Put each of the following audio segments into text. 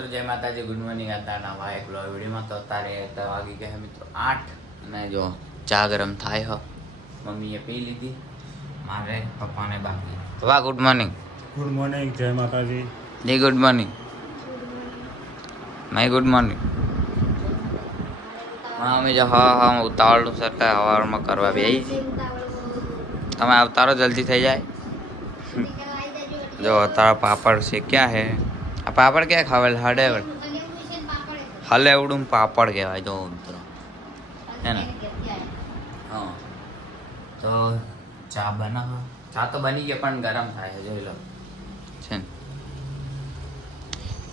મિત્રો જય માતાજી ગુડ મોર્નિંગ અત્યારના ભાઈ બ્લોગ વિડીયોમાં તો અત્યારે તો વાગી ગયા છે મિત્રો આઠ અને જો ચા ગરમ થાય હો મમ્મીએ પી લીધી મારે પપ્પાને બાકી વાહ ગુડ મોર્નિંગ ગુડ મોર્નિંગ જય માતાજી ji good morning my good morning mummy જો હા હા ઉતાવળનું સરકાર હવારમાં કરવા બેસી છે તમે અવતારો જલ્દી થઈ જાય જો તારા પાપડ શેક્યા હે આ પાપડ ક્યાં ખાવેલ હડેવલ હલેવડું પાપડ કહેવાય જો મિત્રો. હે ને? હા. તો ચા બનાવો ચા તો બની ગયો પણ ગરમ થાય છે જોઈ લો. છે ને?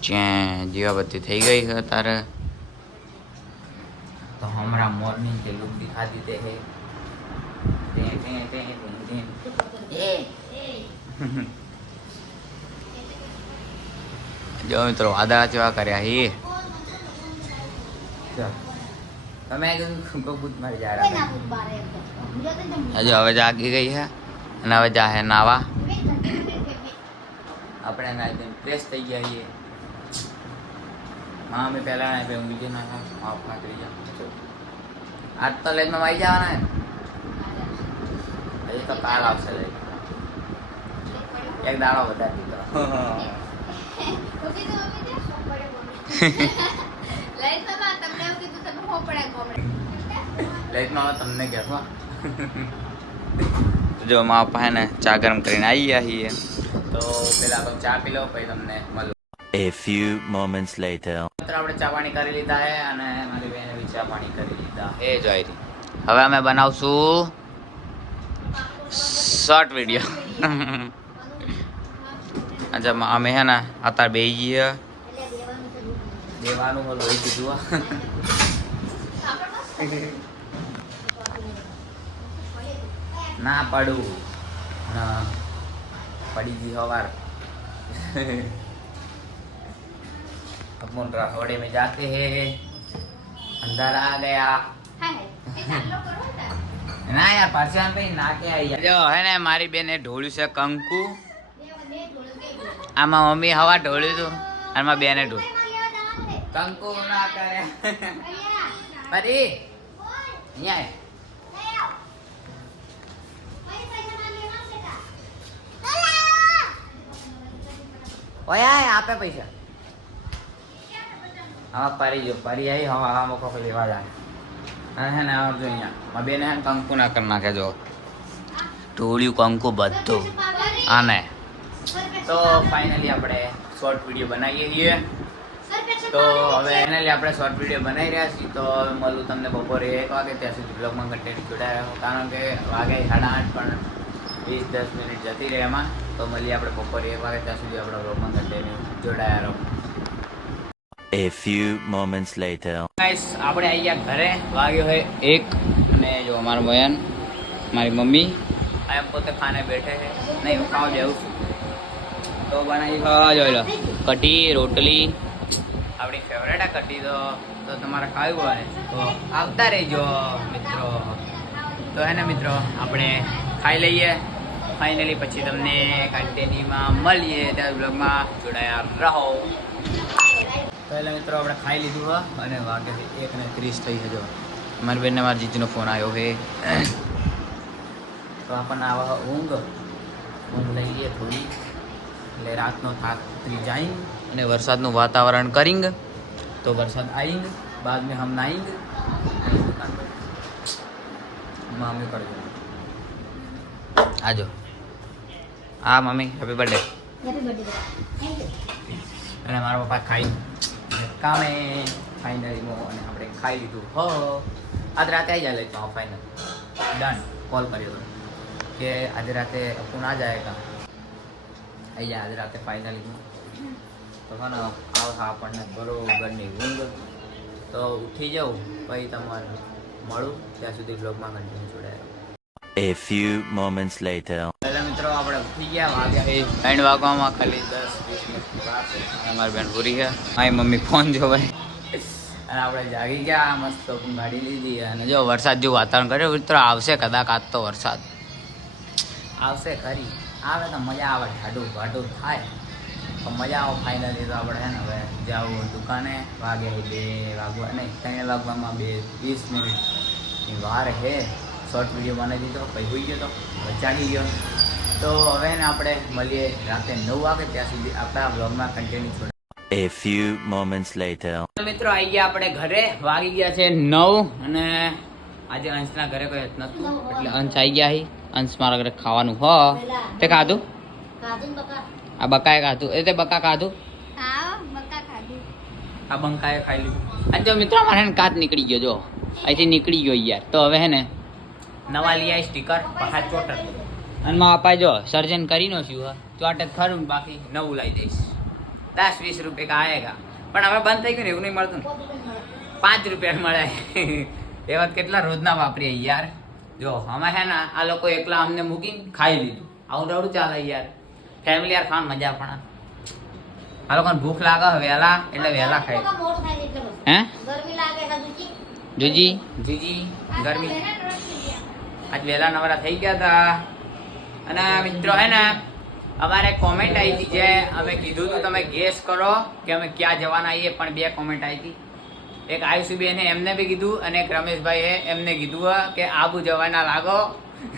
જ્યાં જીવાબત્તી થઈ ગઈ છે તારે તો હમણાં મોર્નિંગ જે લુક દેખાતી તે હે. તે તે તે તે જો મિત્રો વાદળા જેવા કર્યા હે? તમે કીધું કબૂત મારી જા હજુ હવે જાગી ગઈ છે અને હવે જાહે નાવા. આપણે નાઈ ધોઈને ફ્રેશ થઈ ગયા છીએ. હા અમે પહેલા ના ભાઈ ઊંઘી ના માફ ના કરી જા આજ તો લાઈનમાં આવી જવાના ને હજી તો કાલ આવશે લાઈટ એક દાડો વધારી દીધો. લાઈટમાં તમને કહેવા જો મા પાસે ને ચા ગરમ કરીને આવી ગયા છીએ. તો પેલા આપણે ચા પી લો પછી તમને મળો A few moments later. આપણે ચા પાણી કરી લીધા હે અને મારી બહેને બી ચા પાણી કરી લીધા હે જોઈ. હવે અમે બનાવશું શોર્ટ વીડિયો. અચ્છા મ- અમે હે ને અત્યારે બે જઈએ દેવાનું હોય લોહી કીધું ના પડું હા પડી ગઈ હવાર अपन रसोड़े में जाते हैं अंदर आ गया ના યાર પરસાન ભાઈ ના કે આઈ જો હે ને મારી બેને ઢોળ્યું છે કંકુ આમાં મમ્મી હવા ઢોળ્યું હતું અને મારી બેને ઢોળ. કંકુ ના કરે. પરી અહીંયા આય. આપે પૈસા. હા પરી જો પરી આવી હવા હા મોકો લેવા જાય. અને હે ને આવજો અહીંયા. મારી બેને કંકુ ના કરી નાખે જો. ઢોળ્યું કંકુ બધું. આને. તો ફાઇનલી આપણે શોર્ટ વીડિયો બનાવીએ છીએ. તો હવે ફાઇનલી આપણે શોર્ટ વીડિયો બનાવી રહ્યા છીએ. તો મળું તમને બપોરે એક વાગે ત્યાં સુધી બ્લોગમાં કન્ટેન્ટ જોડાયો કારણ કે વાગે સાડા આઠ પણ વીસ દસ મિનિટ જતી રહે એમાં. તો મળીએ આપણે બપોરે એક વાગે ત્યાં સુધી આપણે બ્લોગમાં કન્ટેન્ટ જોડાયા રહો. A few moments later. Guys આપણે આવી ગયા ઘરે. વાગ્યો હોય એક. અને જો અમારો બયાન મારી મમ્મી. આ પોતે ખાને બેઠે છે. નહીં હું ખાવા જાઉં છું. તો બનાવી હા જોઈ લો. કઢી, રોટલી. આપણી ફેવરેટ આ કઢી તો તો તમારે ખાવી હોય તો આવતા રહેજો, મિત્રો. તો હે ને, મિત્રો, આપણે ખાઈ લઈએ. ફાઇનલી પછી તમને કન્ટેન્યુમાં મળીએ ત્યાં બ્લોગમાં જોડાયા રહો. પહેલાં મિત્રો, આપણે ખાઈ લીધું હોય અને વાગે એક ને ત્રીસ થઈ હજો મારી બેનને મારા જીજીનો ફોન આવ્યો છે. તો આપણને આવા ઊંઘ. ઊંઘ લઈએ થોડી એટલે રાતનો થાક ઉતરી જાય. અને વરસાદનું વાતાવરણ કરીંગ. તો વરસાદ આઈંગ બાદ મેં હમ નાઈંગ. મમ્મી કરજો આજો. હા મમ્મી હેપી બર્થડે અને મારા પપ્પા ખાઈ કામે. ફાઇનલી અને આપણે ખાઈ લીધું. હો. આજ રાતે આવી જાય તો ફાઇનલ ડન કોલ કર્યો તો. કે આજે રાતે અપુ આ જાય કા આવી જાય આજે રાતે ફાઇનલી તો હા ને આવ હા આપણને બરોબરની ઊંઘ તો ઉઠી જાઉં પછી તમારે મળું. ત્યાં સુધી બ્લોગમાં કન્ટિન્યુ જોડાયા A few moments later. પહેલા મિત્રો આપણે ઉઠી ગયા વાગ્યા એ ત્રણ વાગવામાં ખાલી દસ વીસ મિનિટ અમારી બેન પૂરી છે. મારી મમ્મી ફોન જોવાય અને આપણે જાગી ગયા મસ્ત ગાડી લીધી અને જો વરસાદ જેવું વાતાવરણ કર્યું મિત્રો આવશે કદાચ આજ તો વરસાદ. આવશે ખરી. આવે તો મજા આવે ઢાડું ભાડું થાય. તો મજા આવે ફાઇનલી તો આપણે છે ને હવે જાવું દુકાને વાગે બે વાગવા નહીં ત્રણ વાગવામાં બે વીસ મિનિટ. વાર હે. શોર્ટ વીડિયો બનાવી દીધો પછી હોઈ ગયો તો બચાડી ગયો. તો હવે ને આપણે મળીએ રાતે નવ વાગે ત્યાં સુધી આપણા બ્લોગમાં કન્ટિન્યુ છોડ A few moments later. મિત્રો આવી ગયા આપણે ઘરે વાગી ગયા છે નવ અને આજે અંશના ઘરે કોઈ નતું. એટલે અંશ આવી ગયા હી. અંશ મારા ઘરે ખાવાનું હ. તે ખાધું? આ બકાએ ખાધું. એ તે બકા ખાધું? આ બંકાએ ખાઈ લીધું. અને જો મિત્રો મારે કાચ નીકળી ગયો જો. અહીંથી નીકળી ગયો યાર. તો હવે હે ને નવા લઈ આવી સ્ટીકર બહાર ચોટર. અને માં અપાય જો સર્જન કરી નો છું ચોટ જ ખરું બાકી નવું લાવી દઈશ. દસ વીસ રૂપિયા કા આયેગા. પણ હવે બંધ થઈ ગયું ને એવું નહીં મળતું પાંચ રૂપિયા મળે. એ વાત કેટલા રોજના વાપરીએ યાર? જો અમે હે ને આ લોકો એકલા અમને મૂકીને ખાઈ લીધું. આવું રવડું ચાલે યાર. ફેમિલી યાર ખાવાનું મજા પણ આ લોકોને ભૂખ લાગે વહેલા એટલે વહેલા ખાઈ. હે? જુજી જુજી ગરમી. આજ વહેલા નવરા થઈ ગયા હતા અને મિત્રો હે ને અમારે કોમેન્ટ આવી હતી જે અમે કીધું હતું તમે ગેસ કરો કે અમે ક્યાં જવાના આવીએ પણ બે કોમેન્ટ આવી હતી એક આયુષીબેને એમને બી કીધું અને એક રમેશભાઈએ એમને કીધું કે આબુ જવાના લાગો.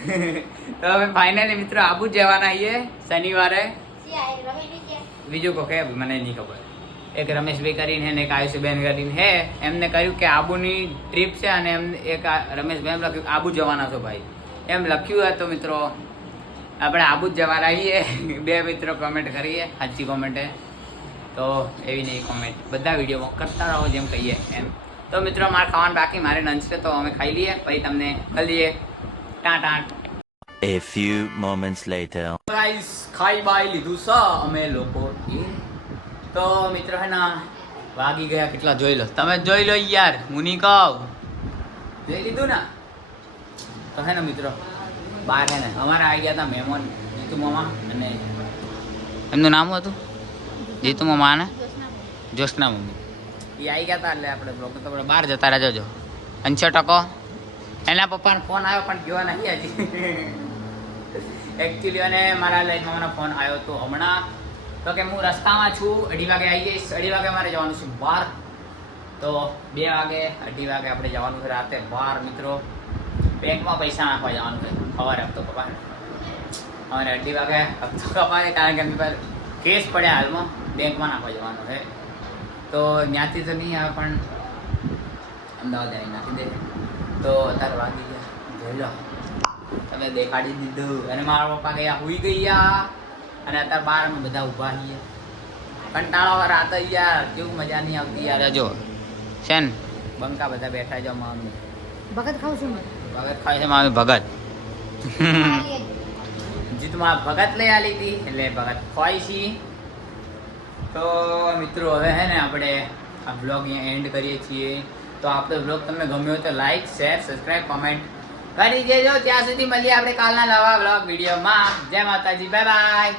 તો હવે ફાઇનલી મિત્રો આબુ જવાના આવીએ શનિવારે. બીજું કહો કે મને નહીં ખબર. એક રમેશભાઈ કરીને ને એક આયુષબેન કરીને હે, એમને કહ્યું કે આબુની ટ્રીપ છે અને એમ એક રમેશભાઈ એમ લખ્યું, આબુ જવાના છો ભાઈ. એમ લખ્યું હોય તો મિત્રો. આપણે આબુ જ જવાના આવીએ બે મિત્રો કમેન્ટ કરીએ, સાચી કોમેન્ટે તો એવી નહીં કોમેન્ટ બધા વિડીયોમાં કરતા રહો જેમ કહીએ એમ. તો મિત્રો મારે ખાવાનું બાકી મારે લંચ છે તો અમે ખાઈ લઈએ પછી તમને કહીએ ટાં ટાં. A few moments later. Guys, ખાઈ બાઈ લીધું છે અમે લોકો. તો મિત્રો હે ના વાગી ગયા કેટલા જોઈ લો. તમે જોઈ લો યાર હું નહીં કહું જોઈ લીધું ને? તો હે ને મિત્રો બાર હે ને અમારા આવી ગયા હતા મહેમાન જીતુ મામા અને એમનું નામ હતું? જીતુ મામા ને જોશના મમ્મી. એ આવી ગયા હતા એટલે આપણે બ્લોક તો આપણે બહાર જતા રહેજો જો. અંશો ટકો? એના પપ્પાનો ફોન આવ્યો પણ ગયો નહીં હજી. એકચ્યુઅલી અને મારા લાઈફમાં મને ફોન આવ્યો હતો હમણાં. તો કે હું રસ્તામાં છું અઢી વાગે આવી જઈશ. અઢી વાગે મારે જવાનું છે બહાર. તો બે વાગે અઢી વાગે આપણે જવાનું છે રાતે બહાર મિત્રો. બેંકમાં પૈસા નાખવા જવાનું છે. સવારે હપ્તો કપાય. અમારે અઢી વાગે હપ્તો કપાય કારણ કે કેસ પડ્યા હાલમાં બેંકમાં નાખવા જવાનું છે. તો ત્યાંથી તો નહીં આવે પણ અમદાવાદ આવી નાખી દે. તો અત્યારે વાગી ગયા. જોઈ લો. તમે દેખાડી દીધું. અને મારા પપ્પા ગયા હુઈ ગયા. અને અત્યારે બાર અમે બધા ઊભા છીએ. કંટાળો રાત યાર કેવું મજા નહીં આવતી યાર. જો છે ને બંકા બધા બેઠા જો મામી ભગત ખાવ છું ભગત ખાય છે મામી ભગત. જીતમાં ભગત લઈ આલી હતી, એટલે ભગત ખોઈ છી તો મિત્રો, હવે હે ને આપણે આ બ્લોગ અહીંયા એન્ડ કરીએ છીએ. તો આપણો બ્લોગ તમને ગમ્યો તો લાઈક શેર સબસ્ક્રાઈબ કોમેન્ટ કરી દેજો. ત્યાં સુધી મળીએ આપણે કાલના નવા બ્લોગ વિડીયોમાં. જય માતાજી બાય બાય